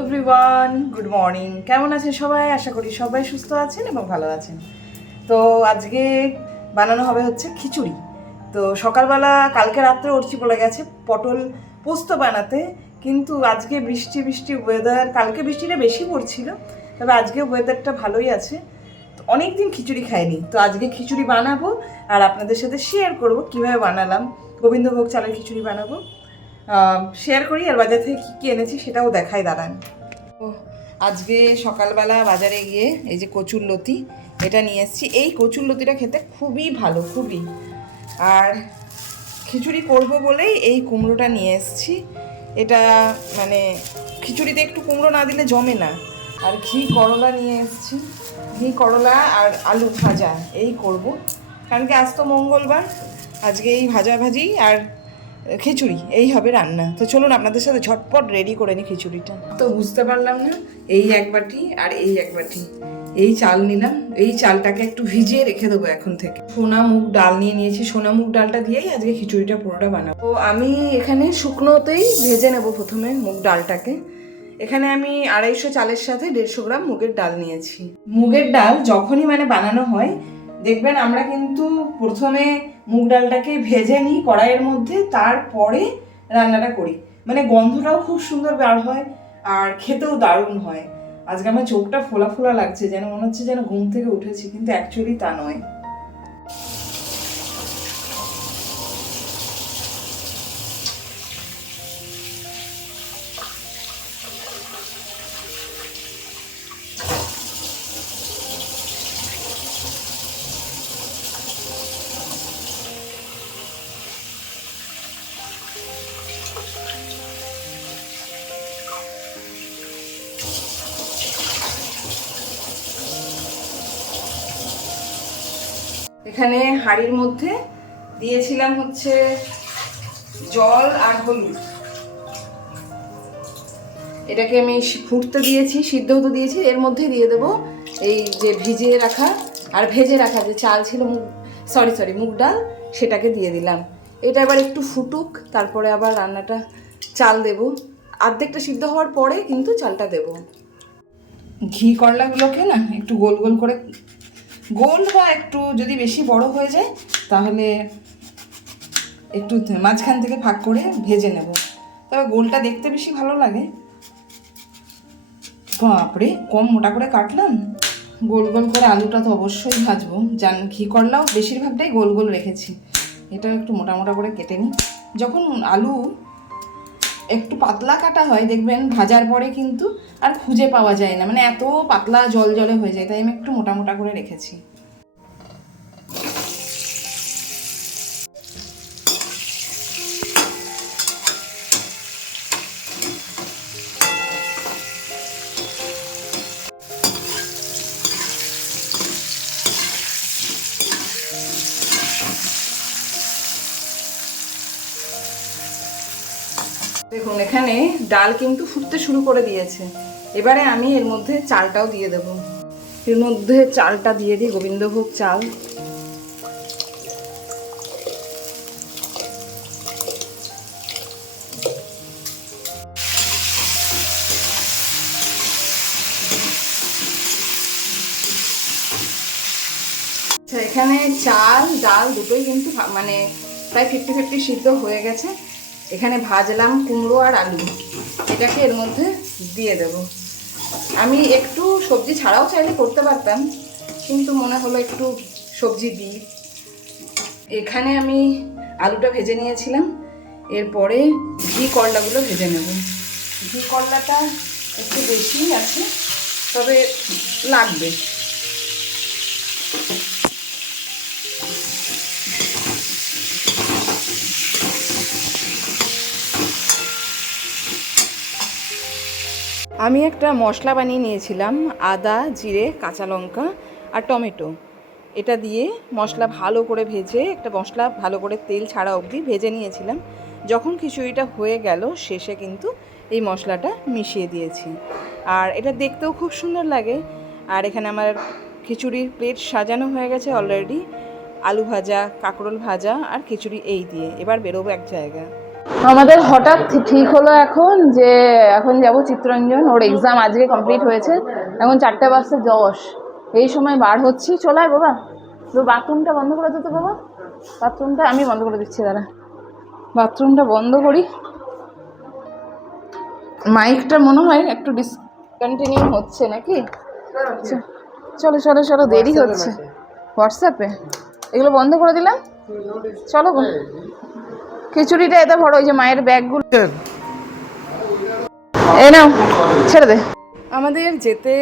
Everyone, good morning. কেমন আছেন সবাই? আশা করি সবাই সুস্থ আছেন এবং ভালো আছেন। তো আজকে বানানো হবে হচ্ছে খিচুড়ি। তো সকালবেলা কালকে রাত্রে অর্চি বলে গেছে পটল পোস্ত বানাতে, কিন্তু আজকে বৃষ্টি বৃষ্টি ওয়েদার, কালকে বৃষ্টিটা বেশি পড়ছিল, তবে আজকে ওয়েদারটা ভালোই আছে। তো অনেক দিন খিচুড়ি খাইনি, তো আজকে খিচুড়ি বানাবো আর আপনাদের সাথে শেয়ার করব কীভাবে বানালাম। গোবিন্দভোগ চালের খিচুড়ি বানাবো, শেয়ার করি, আর বাজার থেকে কী কী এনেছি সেটাও দেখাই, দাঁড়ান। তো আজকে সকালবেলা বাজারে গিয়ে এই যে কচুরলতি এটা নিয়ে এসেছি। এই কচুরলতিটা খেতে খুবই ভালো, খুবই। আর খিচুড়ি করব বলেই এই কুমড়োটা নিয়ে এসেছি। এটা মানে খিচুড়িতে একটু কুমড়ো না দিলে জমে না। আর ঘি করলা নিয়ে এসেছি, ঘি করলা আর আলু ভাজা এই করব, কারণ কি আজ তো মঙ্গলবার, আজকে এই ভাজাভাজি আর খিচুড়ি এই হবে রান্না। তো চলুন আপনাদের সাথে ঝটপট রেডি করে নিই খিচুড়িটা। তো বুঝতে পারলাম না, এই এক বাটি আর এই এক বাটি এই চাল নিলাম। এই চালটাকে একটু ভিজিয়ে রেখে দেবো এখন থেকে। সোনা মুগ ডাল নিয়ে নিয়েছি, সোনা মুগ ডালটা দিয়েই আজকে খিচুড়িটা পুরোটা বানাবো। তো আমি এখানে শুকনোতেই ভেজে নেব প্রথমে মুগ ডালটাকে। এখানে আমি 250 চালের সাথে 150 গ্রাম মুগের ডাল নিয়েছি। মুগের ডাল যখনই মানে বানানো হয় দেখবেন আমরা কিন্তু প্রথমে মুগ ডালটাকে ভেজে নিই কড়াইয়ের মধ্যে, তারপরে রান্নাটা করি। মানে গন্ধটাও খুব সুন্দর বার হয় আর খেতেও দারুণ হয়। আজকে আমার চোখটা ফোলা ফোলা লাগছে, যেন মনে হচ্ছে যেন ঘুম থেকে উঠেছি, কিন্তু অ্যাকচুয়ালি তা নয়। এখানে হাঁড়ির মধ্যে দিয়েছিলাম হচ্ছে জল আর হলুদ। এটাকে আমি ফুটতে দিয়েছি, সিদ্ধ হতে দিয়েছি। এর মধ্যে দিয়ে দেবো এই যে ভিজিয়ে রাখা আর ভেজে রাখা যে চাল ছিল, মুগ ডাল, সেটাকে দিয়ে দিলাম। এটা এবার একটু ফুটুক, তারপরে আবার রান্নাটা চাল দেব। অর্ধেকটা সিদ্ধ হওয়ার পরে কিন্তু চালটা দেব। ঘি করলাগুলোকে না একটু গোল গোল করে, গোল বা একটু যদি বেশি বড় হয়ে যায় তাহলে একটু মাঝখান থেকে ভাগ করে ভেজে নেব। তবে গোলটা দেখতে বেশি ভালো লাগে। বাপরে, কম মোটা করে কাটলাম। গোল গোল করে আলুটা তো অবশ্যই ভাজবো, ঘি করলাও বেশিরভাগটাই গোল গোল রেখেছি। এটাও একটু মোটা মোটা করে কেটে নিই। যখন আলু একটু পাতলা কাটা হয় দেখবেন ভাজার পরে কিন্তু আর খুঁজে পাওয়া যায় না, মানে এত পাতলা জল জলে হয়ে যায়, তাই আমি একটু মোটা মোটা করে রেখেছি। দেখুন এখানে ডাল কিন্তু ফুটতে শুরু করে দিয়েছে। এবারে আমি এর মধ্যে চালটাও দিয়ে দেব। এর মধ্যে চালটা দিয়ে দিই, গোবিন্দভোগ চাল। আচ্ছা, এখানে চাল ডাল দুটোই কিন্তু মানে প্রায় 50-50 সিদ্ধ হয়ে গেছে। এখানে ভাজলাম কুমড়ো আর আলু, এটাকে এর মধ্যে দিয়ে দেব। আমি একটু সবজি ছাড়াও চাইলে করতে পারতাম, কিন্তু মনে হলো একটু সবজি দিই। এখানে আমি আলুটা ভেজে নিয়েছিলাম, এরপরে ঘি করলাগুলো ভেজে নেব। ঘি করলাটা একটু বেশি আছে, তবে লাগবে। আমি একটা মশলা বানিয়ে নিয়েছিলাম, আদা, জিরে, কাঁচা লঙ্কা আর টমেটো। এটা দিয়ে মশলা ভালো করে ভেজে, একটা মশলা ভালো করে তেল ছাড়া অবধি ভেজে নিয়েছিলাম। যখন খিচুড়িটা হয়ে গেল শেষে কিন্তু এই মশলাটা মিশিয়ে দিয়েছি, আর এটা দেখতেও খুব সুন্দর লাগে। আর এখানে আমার খিচুড়ির প্লেট সাজানো হয়ে গেছে অলরেডি। আলু ভাজা, কাঁকরোল ভাজা আর খিচুড়ি এই দিয়ে এবার বেরোবো এক জায়গা। আমাদের হঠাৎ ঠিক হলো এখন যে এখন যাব চিত্তরঞ্জন, ওর এক্সাম আজকে কমপ্লিট হয়েছে, এখন 4:10 এই সময় বার হচ্ছি। চলে আয় বাবা, তো বাথরুমটা বন্ধ করে দিতে বাবা, বাথরুমটা আমি বন্ধ করে দিচ্ছি, দাঁড়া বাথরুমটা বন্ধ করি। মাইকটা মনে হয় একটু ডিসকন্টিনিউ হচ্ছে নাকি? চলো চলো চলো, দেরি হচ্ছে। হোয়াটসঅ্যাপে এগুলো বন্ধ করে দিলাম, চলো গো। খিচুড়িটা এতে ভরো, ওই যে মায়ের ব্যাগগুলো এই নাও, ছেড়ে দে। আমাদের যেতে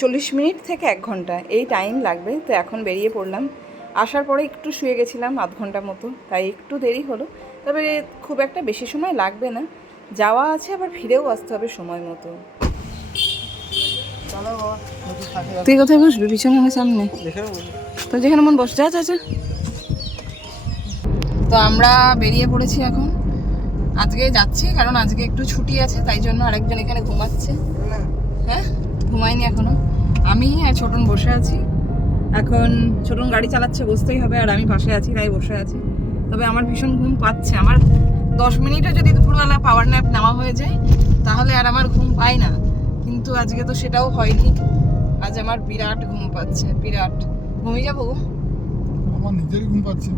40 মিনিট থেকে 1 ঘন্টা এই টাইম লাগবে। তো এখন বেরিয়ে পড়লাম। আসার পরে একটু শুয়ে গেছিলাম আধ ঘন্টা মতো, তাই একটু দেরি হলো। তবে খুব একটা বেশি সময় লাগবে না, যাওয়া আছে আবার ফিরেও আসতে হবে সময় মতো। তুই কোথায় বসবি? পিছনে না সামনে? তো যেখানে মন বস, যা যা যা। তো আমরা বেরিয়ে পড়েছি এখন। আজকে যাচ্ছি কারণ আজকে একটু ছুটি আছে, তাই জন্য আরেকজন এখানে ঘুমাচ্ছে। হ্যাঁ, ঘুমাইনি এখনো। আমি আর ছোটন বসে আছি। এখন ছোটন গাড়ি চালাচ্ছে, বসতেই হবে, আর আমি পাশে আছি তাই বসে আছি। তবে আমার ভীষণ ঘুম পাচ্ছে। আমার 10 মিনিটও যদি দুপুরবেলা পাওয়ার ন্যাপ নেওয়া হয়ে যায় তাহলে আর আমার ঘুম পায় না, কিন্তু আজকে তো সেটাও হয়নি। আজ আমার বিরাট ঘুম পাচ্ছে, বিরাট। ঘুমিয়ে যাবো? আমার নিজেরই ঘুম পাচ্ছে,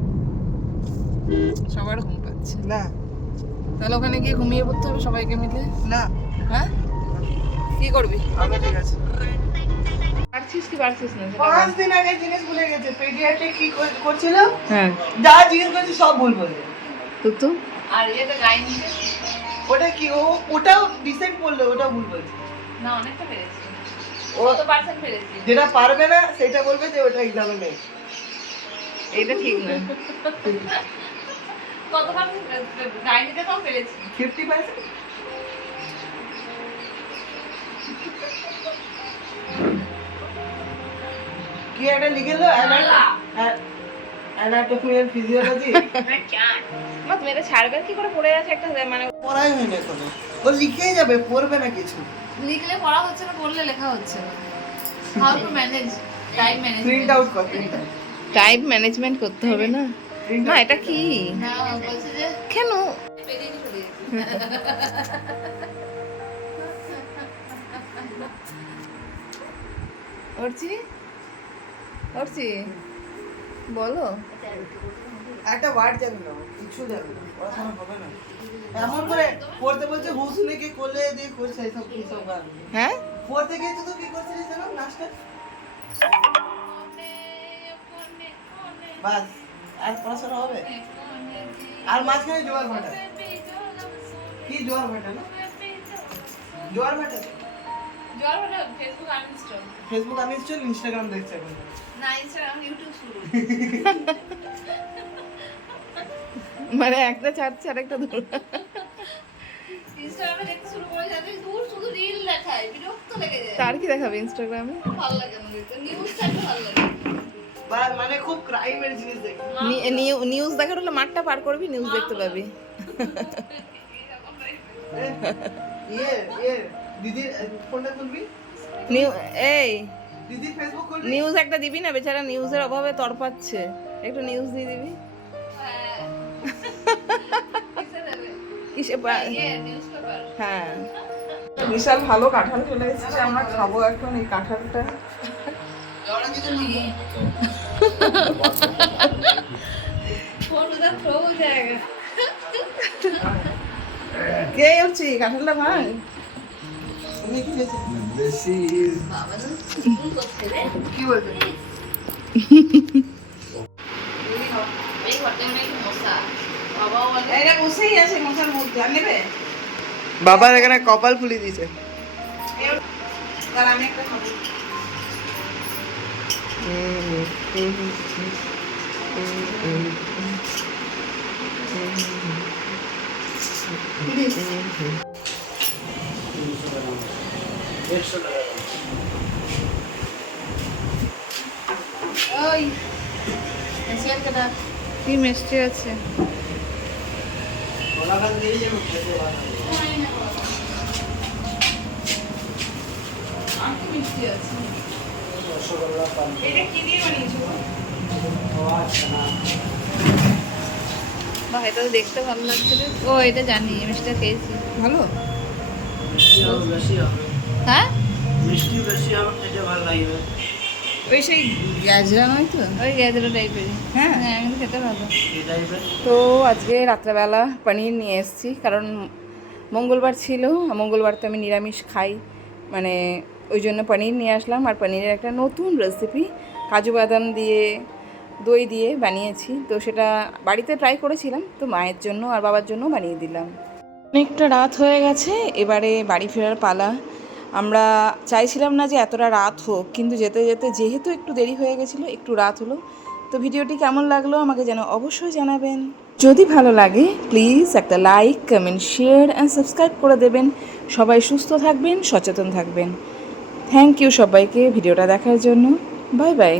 সবার ঘুম পাচ্ছে না। তাহলে ওখানে গিয়ে ঘুমিয়ে পড়তে হবে সবাইকে মিলে না, হ্যাঁ? কি করবি? আগে ঠিক আছে। পারছিস কি পারছিস না? 5 দিন আগে জিনিস ভুলে গেছে। পেডিয়াট্রিক কি করছিল, হ্যাঁ, যা জিজ্ঞেস করছি সব ভুল বলছে। তো আর এটা লাইন ওটা কি, ওটাও ডিসাইড করলো, ওটাও ভুল বলছে। না, অনেকটা পেরেছি। ও তো পার্সেন্ট পেরেছি। যেটা পারবে না সেটা বলবে যে ওটা এক্সামে নেই। এটা ঠিক না। কত পার্সেন্ট? লাইনটা তো পেরেছি 50%। কি একটা লিখেলো, অ্যানাটমিক্যাল ফিজিওলজি। মা তুমি এটা ছাড়বে কি করে? পড়ে আছে একটা, মানে পড়াই হয়নি এখনো। ও লিখেই যাবে, পড়বে না কিছু। লিখলে পড়া হচ্ছে না, পড়লে লেখা হচ্ছে না। How to manage time management? Print out কর, প্রিন্ট আউট। টাইম ম্যানেজমেন্ট করতে হবে না? না, এটা কি? না, বলছে যে কেন পেরিয়ে চলে অর্চি, অর্চি বলো। একটা ওয়ার্ড জানি না, কিছু জানি না, পড়াশোনা হবে না। এমন করে পড়তে বলছে হুসনে কে কোলে দিয়ে করছে এইসব কি সব গান। হ্যাঁ, পড়তে গিয়েছো তো কি করছিলিস জানো লাস্টে? বাস, আর পড়াশোনা হবে? আর মাঝখানে জোয়ার ভাটা। কি জোয়ার ভাটা? না জোয়ার ভাটা, জোয়ার ভাটা Facebook uninstall. Facebook uninstall, Instagram দেখছে এখন। না, ইনস্টাগ্রাম, ইউটিউব শুরু। মানে একটা ছাড়ছে আর একটা ধরে। ইনস্টাগ্রামে দেখতে শুরু করে যাবে, দূর শুধু রিল দেখায়, বিরক্ত লেগে যায়। তার কি দেখাবে ইনস্টাগ্রামে? ভালো লাগে না দেখতে, নিউজটা একটু ভালো লাগে। মানে খুব ক্রাইমের জিনিস দেখি। নিউজ দেখার হলে মাঠটা পার করবি, নিউজ দেখতে পাবি। দিদির ফোনটা খুলবি, এই দিদির ফেসবুক খুলবি। নিউজ একটা দিবি না? বেচারা নিউজের অভাবে তড়পাচ্ছে, একটু নিউজ দিয়ে দিবি। হ্যাঁ, বিশাল ভালো কাঁঠাল চলে এসেছে, আমরা খাবো এখন এই কাঁঠালটা। কে হচ্ছে কাঁঠালটা ভাঙ? কি বলছে? বসেই আছে মশার মধ্যে, আর নেবে? বাবার এখানে কপাল ফুলি দিয়েছে। আমি একটা খাবো। ওই কি মিষ্টি আছে। মিষ্টি আছে। এটা কি দিয়ে বানিয়েছো? বাহ, এটা তো দেখতে ভালো লাগছে রে। ও, এটা জানি, মিষ্টিটা খেয়েছি। ভালো। মিষ্টি হবে, বেশি হবে। হ্যাঁ, মিষ্টি বেশি হবে, খেতে ভালো লাগবে। ওই সেই গ্যাজরা নয় তো? ওই গ্যাজরা টাইপেরই। হ্যাঁ। হ্যাঁ, কিন্তু খেতে ভালো। এই টাইপের। তো আজকে রাত্রেবেলা পনির নিয়ে এসেছি, কারণ মঙ্গলবার ছিল। মঙ্গলবার তো আমি নিরামিষ খাই, মানে ওই জন্য পনির নিয়ে আসলাম। আর পনিরের একটা নতুন রেসিপি কাজু বাদাম দিয়ে দই দিয়ে বানিয়েছি। তো সেটা বাড়িতে ট্রাই করেছিলাম, তো মায়ের জন্য আর বাবার জন্য বানিয়ে দিলাম। অনেকটা রাত হয়ে গেছে, এবারে বাড়ি ফেরার পালা। আমরা চাইছিলাম না যে এতটা রাত হোক, কিন্তু যেতে যেতে যেহেতু একটু দেরি হয়ে গেছিলো, একটু রাত হলো। তো ভিডিওটি কেমন লাগলো আমাকে যেন অবশ্যই জানাবেন। যদি ভালো লাগে প্লিজ একটা like, comment, share and subscribe করে দেবেন। সবাই সুস্থ থাকবেন, সচেতন থাকবেন। থ্যাংক ইউ সবাইকে ভিডিওটা দেখার জন্য। Bye bye.